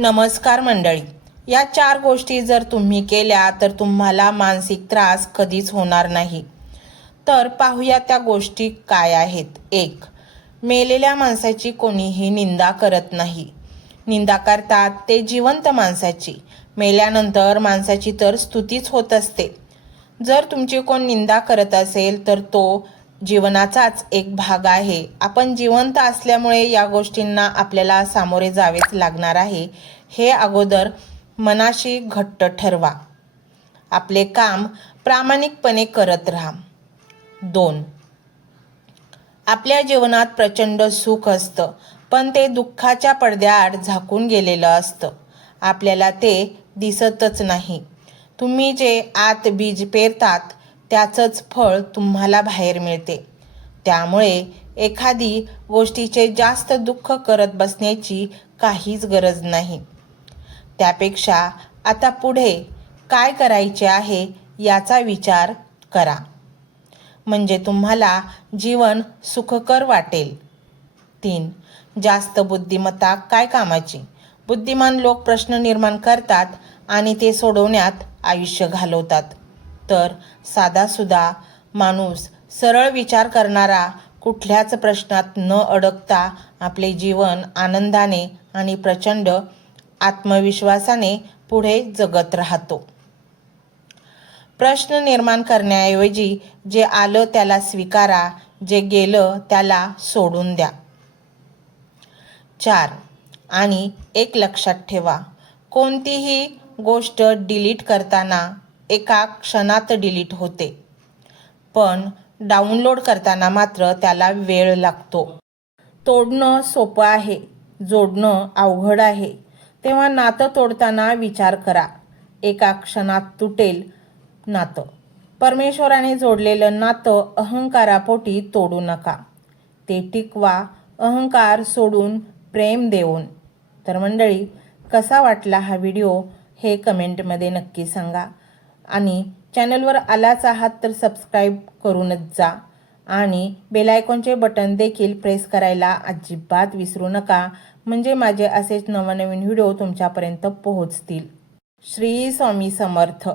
नमस्कार मंडळी. या 4 गोष्टी जर तुम्ही केल्या तर तुम्हाला मानसिक त्रास कधीच होणार नाही. तर पाहूया त्या गोष्टी काय आहेत. 1. मेलेल्या माणसाची कोणीही निंदा करत नाही. निंदा करतात ते जिवंत माणसाची. मेल्यानंतर माणसाची तर स्तुतीच होत असते. जर तुमची कोण निंदा करत असेल तर तो जीवनाचाच एक भाग आहे. आपण जिवंत असल्यामुळे या गोष्टींना आपल्याला सामोरे जावेच लागणार आहे, हे अगोदर मनाशी घट्ट ठरवा. आपले काम प्रामाणिकपणे करत राहा. 2. आपल्या जीवनात प्रचंड सुख असतं, पण ते दुःखाच्या पडद्याआड झाकून गेलेलं असतं. आपल्याला ते दिसतच नाही. तुम्ही जे आत बीज पेरतात त्याचंच फळ तुम्हाला बाहेर मिळते. त्यामुळे एखादी गोष्टीचे जास्त दुःख करत बसण्याची काहीच गरज नाही. त्यापेक्षा आता पुढे काय करायचे आहे याचा विचार करा, म्हणजे तुम्हाला जीवन सुखकर वाटेल. 3. जास्त बुद्धिमत्ता काय कामाची? बुद्धिमान लोक प्रश्न निर्माण करतात आणि ते सोडवण्यात आयुष्य घालवतात. तर साधासुद्धा माणूस, सरळ विचार करणारा, कुठल्याच प्रश्नात न अडकता आपले जीवन आनंदाने आणि प्रचंड आत्मविश्वासाने पुढे जगत राहतो. प्रश्न निर्माण करण्याऐवजी जे आलं त्याला स्वीकारा, जे गेलं त्याला सोडून द्या. 4. आणि एक लक्षात ठेवा, कोणतीही गोष्ट डिलीट करताना एका क्षणात डिलीट होते, पण डाउनलोड करताना मात्र त्याला वेळ लागतो. तोडणं सोपं आहे, जोडणं अवघड आहे. तेव्हा नातं तोडताना विचार करा, एका क्षणात तुटेल नातं. परमेश्वराने जोडलेलं नातं अहंकारापोटी तोडू नका. ते टिकवा, अहंकार सोडून प्रेम देऊन. तर मंडळी, कसा वाटला हा व्हिडिओ हे कमेंटमध्ये नक्की सांगा. आणि चॅनलवर आलाच आहात तर सबस्क्राईब करूनच जा आणि बेल आयकॉनचे बटन देखील प्रेस करायला अजिबात विसरू नका, म्हणजे माझे असेच नवनवीन व्हिडिओ तुमच्यापर्यंत पोहोचतील. श्री स्वामी समर्थ.